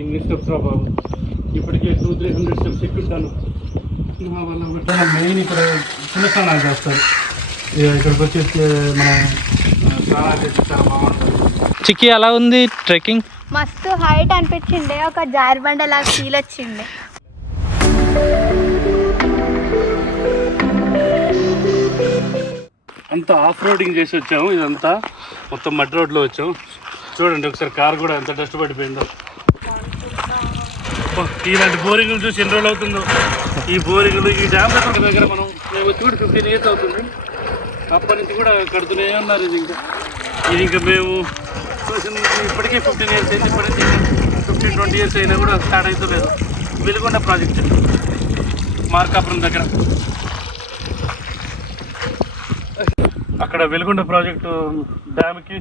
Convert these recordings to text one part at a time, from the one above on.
ఎన్ని స్టెప్స్ రా బాబు, ఇప్పటికే 200-300 స్టెప్స్ ఎక్కుంటాను. మెయిన్ ఇక్కడ చిన్న స్నానాలు చేస్తారు, ఇక్కడికి వచ్చి మనం స్నానాలు చేసి చాలా బాగుంటుంది. చిక్కి ఎలా ఉంది ట్రెక్కింగ్? మస్తు హైట్ అనిపించిండే, ఒక జారిబండ లాగా ఫీల్ వచ్చిండే. అంతా ఆఫ్ రోడింగ్ చేసి వచ్చాము, ఇదంతా మొత్తం మడ్ రోడ్లో వచ్చాము. చూడండి ఒకసారి కార్ కూడా ఎంత డస్ట్ పడిపోయిందో. ఇలాంటి బోరింగ్లు చూసి ఎన్ని రోజులు అవుతుందో. ఈ బోరింగ్లు ఈ డ్యామ్ దగ్గర మనం వచ్చి కూడా 15 years అవుతుంది. అప్పటి నుంచి కూడా కడుతూనే ఉన్నారు. ఇది ఇంకా మేము చూసిన ఇప్పటికే 15 years అయింది. ఇప్పటి నుంచి 15-20 years అయినా కూడా స్టార్ట్ అవుతలేదు. వెలుగొండ ప్రాజెక్ట్ మార్కాపురం దగ్గర, అక్కడ వెలుగొండ ప్రాజెక్టు డ్యామ్కి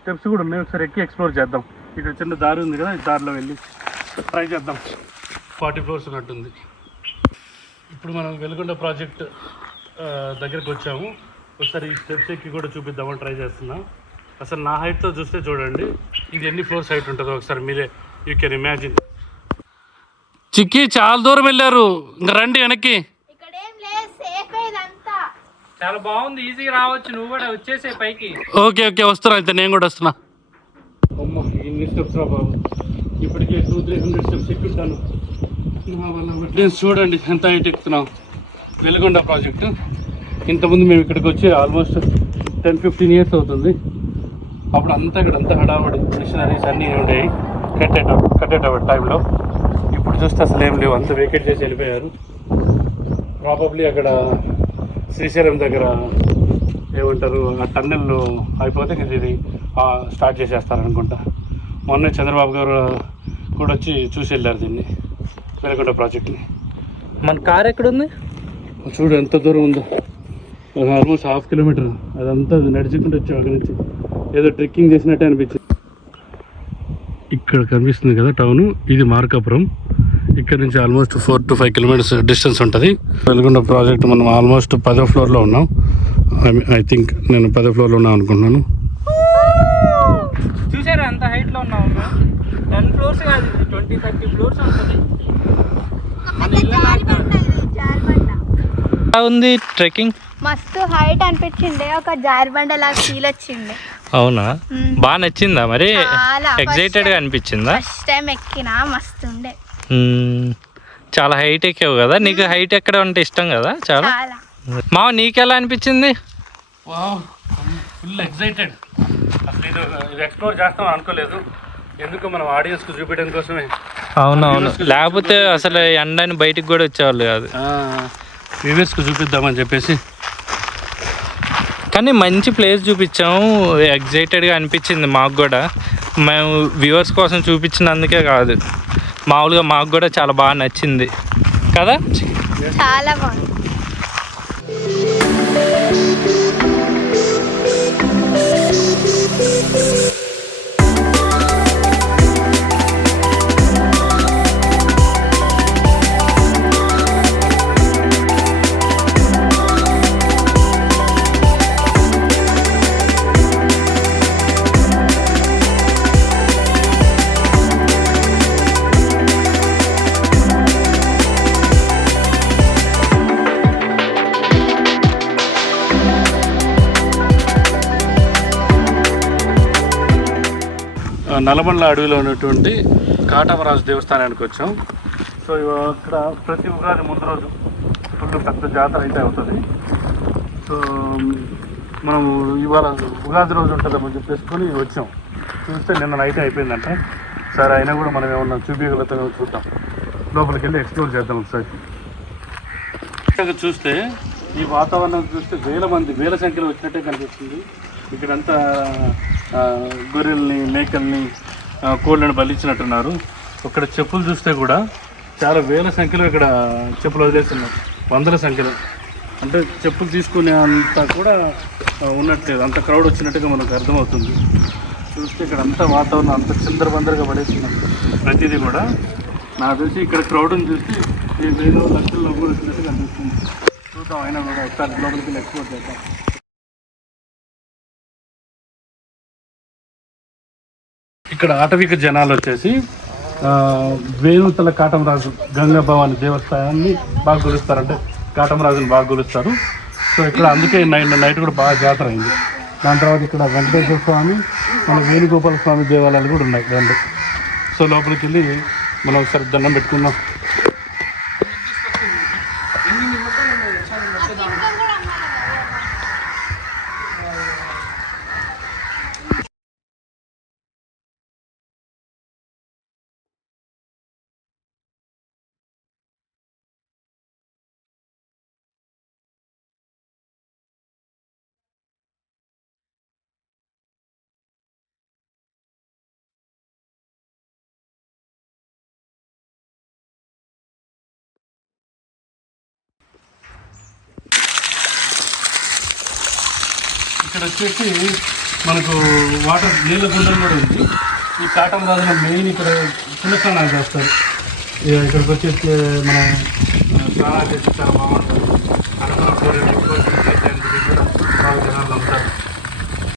స్టెప్స్ కూడా ఉన్నాయి. ఒకసారి ఎక్కి ఎక్స్ప్లోర్ చేద్దాం. ఇక్కడ చిన్న దారి ఉంది కదా, ఈ దారిలో వెళ్ళి ట్రై చేద్దాం. 40 floors ఉన్నట్టుంది. ఇప్పుడు మనం వెలుగొండ ప్రాజెక్ట్ దగ్గరకు వచ్చాము. ఒకసారి ఈ స్టెప్స్ ఎక్కి కూడా చూపిద్దామని ట్రై చేస్తున్నాం. అసలు నా హైట్తో చూస్తే చూడండి ఇది ఎన్ని ఫ్లోర్స్ హైట్ ఉంటుందో ఒకసారి మీరే యూ కెన్ ఇమాజిన్. చిక్కి చాలా దూరం వెళ్ళారు, ఇంకా రండి వెనక్కి. చాలా బాగుంది, ఈజీగా రావచ్చు. నువ్వు కూడా వచ్చేసే పైకి. ఓకే వస్తున్నా, అయితే నేను కూడా వస్తున్నా. అమ్మో ఎన్ని స్టెప్స్ రా బాబు, ఇప్పటికే 200-300 స్టెప్స్ ఎక్కుంటాను. చూడండి ఎంత హైట్ ఎక్కుతున్నాం. వెలుగొండ ప్రాజెక్టు ఇంతకుముందు మేము ఇక్కడికి వచ్చి ఆల్మోస్ట్ 10-15 years అవుతుంది. అప్పుడు అంతా ఇక్కడ అంతా హడావడి మిషనరీస్ అన్నీ ఉండేవి కట్టేటప్పుడు టైంలో. ఇప్పుడు చూస్తే అసలు ఏం లేవు, అంతా వేకెట్ చేసి వెళ్ళిపోయారు. ప్రాబబ్లీ అక్కడ శ్రీశైలం దగ్గర ఏమంటారు ఆ టన్నెల్ అయిపోతే ఇది స్టార్ట్ చేసేస్తారనుకుంటా. మొన్న చంద్రబాబు గారు కూడా వచ్చి చూసి వెళ్ళారు దీన్ని, వెలుగొండ ప్రాజెక్ట్ని. మన కార్ ఎక్కడుంది చూడు ఎంత దూరం ఉందో, ఆల్మోస్ట్ 1/2 kilometer. అదంతా నడుచుకుంటూ వచ్చాం అక్కడి నుంచి, ఏదో ట్రెక్కింగ్ చేసినట్టే అనిపించింది. ఇక్కడ కనిపిస్తుంది కదా టౌను, ఇది మార్కాపురం. ఇక్కడ నుంచి ఆల్మోస్ట్ 4-5 kilometers డిస్టెన్స్ ఉంటుంది. వెలుగొండ ప్రాజెక్ట్ మనం ఆల్మోస్ట్ 10వ ఫ్లోర్లో ఉన్నాం. ఐ థింక్ నేను 10వ ఫ్లోర్లో ఉన్నాం అనుకుంటున్నాను. చూసారా అంత హైట్లో ఉన్నాము. 10 floors కాదు, 20-30 floors ఉంటుంది. ఎలా ఉంది ట్రెక్కింగ్? మస్తు హైట్ అనిపించిండే, ఒక జారిబండ లాగా ఫీల్ వచ్చిండే. అవునా, బాగా నచ్చిందా మరి? ఎక్సైటెడ్ గా అనిపించిందా? ఫస్ట్ టైం ఎక్కినా మస్తు ఉండే. చాలా హైట్ ఎక్కావు కదా, నీకు హైట్ ఎక్కడం అంటే ఇష్టం కదా చాలా. మా నీకు ఎలా అనిపించింది? Full excited. అసలు ఇది ఎక్స్ప్లోర్ చేస్తాం అనుకోలేదు. ఎందుకు మనం ఆడియన్స్కి చూపించడం కోసమే. అవునవును, లేకపోతే అసలు ఎండని బయటికి కూడా వచ్చేవాళ్ళు కాదు. వ్యూవర్స్కి చూపిద్దామని చెప్పేసి. కానీ మంచి ప్లేస్ చూపించాము, ఎగ్జైటెడ్గా అనిపించింది మాకు కూడా. మేము వ్యూవర్స్ కోసం చూపించినందుకే కాదు, మామూలుగా మాకు కూడా చాలా బాగా నచ్చింది కదా. చాలా బాగుంది. నల్లమల్ల అడవిలో ఉన్నటువంటి కాటమరాజు దేవస్థానానికి వచ్చాం. సో ఇక్కడ ప్రతి ఉగాది ముందు రోజు ఫుల్ పెద్ద జాతర అయితే అవుతుంది. సో మనం ఇవాళ ఉగాది రోజు ఉంటుందని చెప్పేసుకొని వచ్చాం. చూస్తే నిన్న నైట్ అయిపోయిందంట. సరే అయినా కూడా మనం ఏమన్నా చూపించగలుగుతామో చూద్దాం, లోపలికి వెళ్ళి ఎక్స్ప్లోర్ చేద్దాం ఒకసారి. ఇక్కడ చూస్తే ఈ వాతావరణం చూస్తే వేల సంఖ్యలో వచ్చినట్టే కనిపిస్తుంది. ఇక్కడంతా గొర్రెల్ని, మేకల్ని, కోళ్ళని బలిచ్చినట్టున్నారు. ఇక్కడ చెప్పులు చూస్తే కూడా చాలా వేల సంఖ్యలో ఇక్కడ చెప్పులు వదిలేస్తున్నారు, వందల సంఖ్యలో. అంటే చెప్పులు తీసుకునే అంతా కూడా ఉన్నట్లేదు, అంత క్రౌడ్ వచ్చినట్టుగా మనకు అర్థమవుతుంది. చూస్తే ఇక్కడ అంతా వాతావరణం అంత చిందరబందరగా పడేస్తున్నారు ప్రతిదీ కూడా. నాకు తెలిసి ఇక్కడ క్రౌడ్ని చూసి ఏదో లక్షల్లో కూడా వచ్చినట్టుగా అనిపిస్తుంది. చూద్దాం, అయినా కూడా ఒకసారి లోపలికి ఎక్స్ప్లోర్ చేద్దాం. ఇక్కడ ఆటవిక జనాలు వచ్చేసి వేణుతల కాటమరాజు గంగా భవాని దేవస్థానాన్ని బాగా కొలుస్తారు, అంటే కాటమరాజుని బాగా కొలుస్తారు. సో ఇక్కడ అందుకే నైట్ కూడా బాగా జాతర అయింది. దాని తర్వాత ఇక్కడ వెంకటేశ్వర స్వామి, మన వేణుగోపాల స్వామి దేవాలయాలు కూడా ఉన్నాయి రెండు. సో లోపలికి వెళ్ళి మనం ఒకసారి దండం పెట్టుకుందాం. ఇక్కడ వచ్చేసి మనకు వాటర్ నీళ్ళ గుండం కూడా ఉంది. ఈ కాటమరాజుల మెయిన్ ఇక్కడ చిన్న స్నానాలు చేస్తారు. ఇక్కడికి వచ్చేసి మనం స్నానాలు చేసి చాలా బాగుంటుంది.